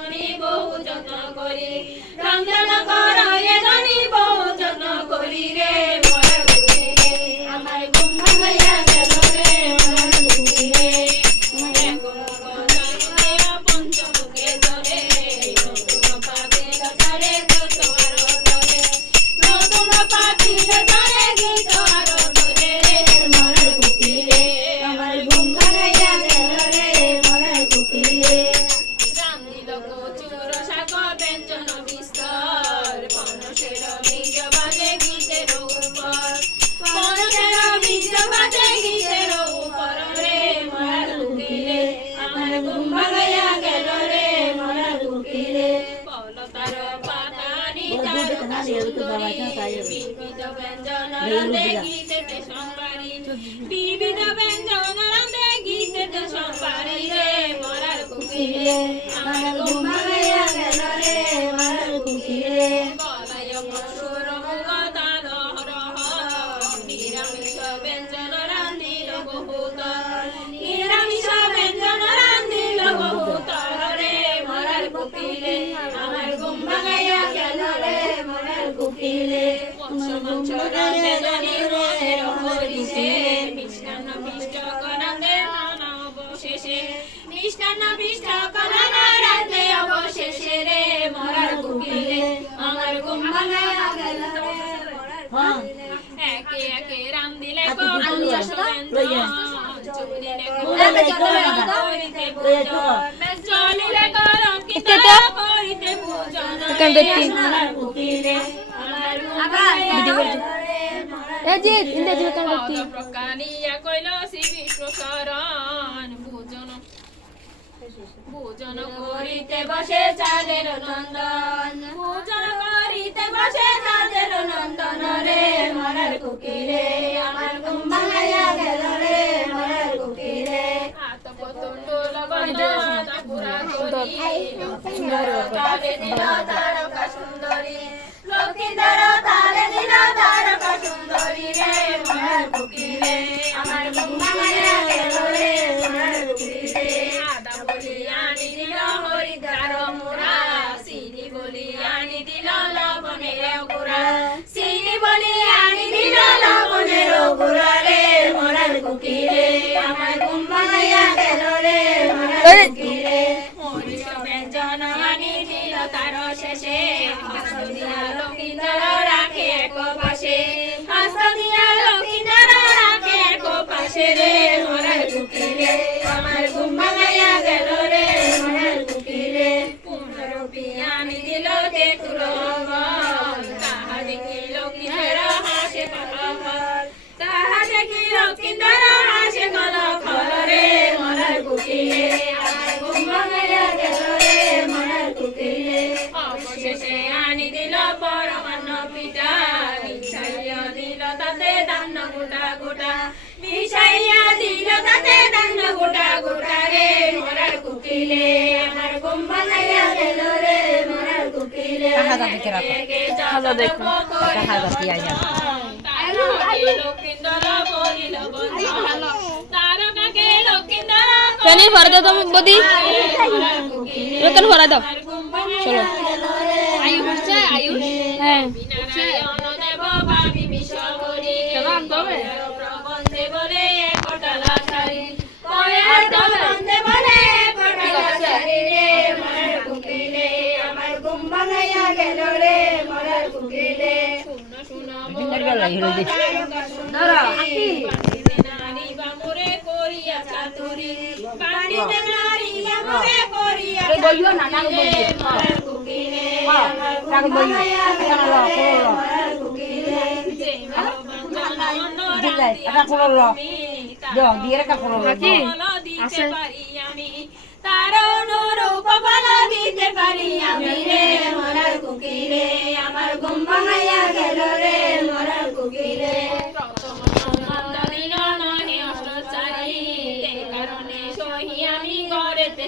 জননী বহু যত্ন করি রমজান কর এ জনি বহু যত্ন করি রে মরার কুকিলে আমার ঘুম ভাঙাইয়া গেল রে মরার কুকিলে পঞ্চমুখে ধরে নতুন পাবে ধরে নতুন পাখি ধরে গীত আরো ধরে মরার কুকিলে আমার ঘুম ভাঙাইয়া গেল রে মরার কুকিলে রাম দিল কচুর শাক ব্যঞ্জন বিস্তর পনসের বীজ বাজে গীতের উপর পনসের বীজ বাজে গীতের উপর রে মরার কুকিলে আমার ঘুম ভাঙাইয়া গেল রে মরার কুকিলে পলতার পাতানি চার সুন্দরী বিবিধ ব্যঞ্জন রাঁধে গীতেতে সম্পারি বিবিধ ব্যঞ্জন রাঁধে গীতেতে সম্পারি রে মরার কুকিলে আমার ঘুম ভাঙাইয়া গেল রে মরার কুকিলে বলায় মসুর মুগ দাল হরহ নিরামিষ ব্যঞ্জন রাঁধিল বহুত নিরামিষ ব্যঞ্জন রাঁধিল বহুত রে মরার কুকিলে আমার ঘুম ভাঙাইয়া গেল রে মরার কুকিলে মাংস রাঁধে জনি মনের হরিষে মিষ্টান্ন পিষ্ট করাতে নানা অবশেষে মিষ্টান্ন পিষ্ট করানা রাতে অবশেষে রে মরার কুকিলে আমার ঘুম ভাঙাইয়া গেল রে মরার কুকিলে একে একে রাম দিলে পঞ্চাশ ব্যঞ্জন চলিলে করিতে পূজন চলিলে করিতে পূজন মরার কুকিলে আমার ঘুম ভাঙাইয়া গেল রে মরার কুকিলে প্রকারিয়া কইল শ্রী বিষ্ণু শরণ ভোজন করিতে বসে চাঁদের নন্দন ভোজন করিতে বসে চাঁদের নন্দন রে মরার কুকিলে আমার ঘুম ভাঙাইয়া গেল রে মরার কুকিলে হাত পতন্ড লবণ পুরা করি তারে দিল তারকা সুন্দরী লক্ষ্মীধর তারে দিল তারকা সুন্দরী রে মরার কুকিলে আমার ঘুম ভাঙাইয়া গেল রে মরার কুকিলে আদা বলি আনি দিল হরিদ্বার মুরা চিনি বলি আনি দিল লবণের গুড়া চিনি বলি আনি দিল লবণের গুড়া রে মরার কুকিলে আমার ঘুম ভাঙাইয়া গেল রে মরার কুকিলে মরিচ ব্যঞ্জন আনি দিল তার শেষে হাস্ত দিয়া লক্ষ্মীধর রাখে এক পাশে হাস্ত দিয়া লক্ষ্মীধর রাখে এক পাশে রে মরার কুকিলে আমার ঘুম ভাঙাইয়া গেল রে মরার কুকিলে পুনরূপী আনি দিল তেঁতুল লবণ তাহা দেখি লক্ষ্মীধর হাসে কলফল তাহা দেখি লক্ষ্মীধর হাসে কলফল রে মরার কুকিলে আমার ঘুম ভাঙাইয়া গেল রে মরার কুকিলে অবশেষে আনি দিল পরমান্ন পিঠা মিশাইয়া দিল তাতে ধান্য গোটা গোটা মিশাইয়া দিল তাতে ধান্য গোটা গোটা রে মরার কুকিলে আমার ঘুম ভাঙাইয়া গেল রে মরার কুকিলে ভালো দেখুন ফেনি ভরে দাও তুমি বদি রতন ভরে দাও চলো আয়ুষ হ্যাঁ প্রবন্ধে বলে কটালা সারি প্রবন্ধে বলে কটালা সারি রে মরার কুকিলে আমার ঘুম ভাঙাইয়া গেল রে মরার কুকিলে শুনো শুনো নারী বামুরে করিয়া চাতুরি পান্ডিতে নারী বামুরে করিয়া মরার কুকিলে আমার ঘুম ভাঙাইয়া গেল রে মরার কুকিলে যে তার অনুরূপ ভালো দিতে পারি আমি রে মরার কুকিলে আমার ঘুম ভাঙাইয়া গেল রে মরার কুকিলে প্রথম সম্বন্ধ দিল নহে অষ্টচারী কারণে সহি আমি করেতে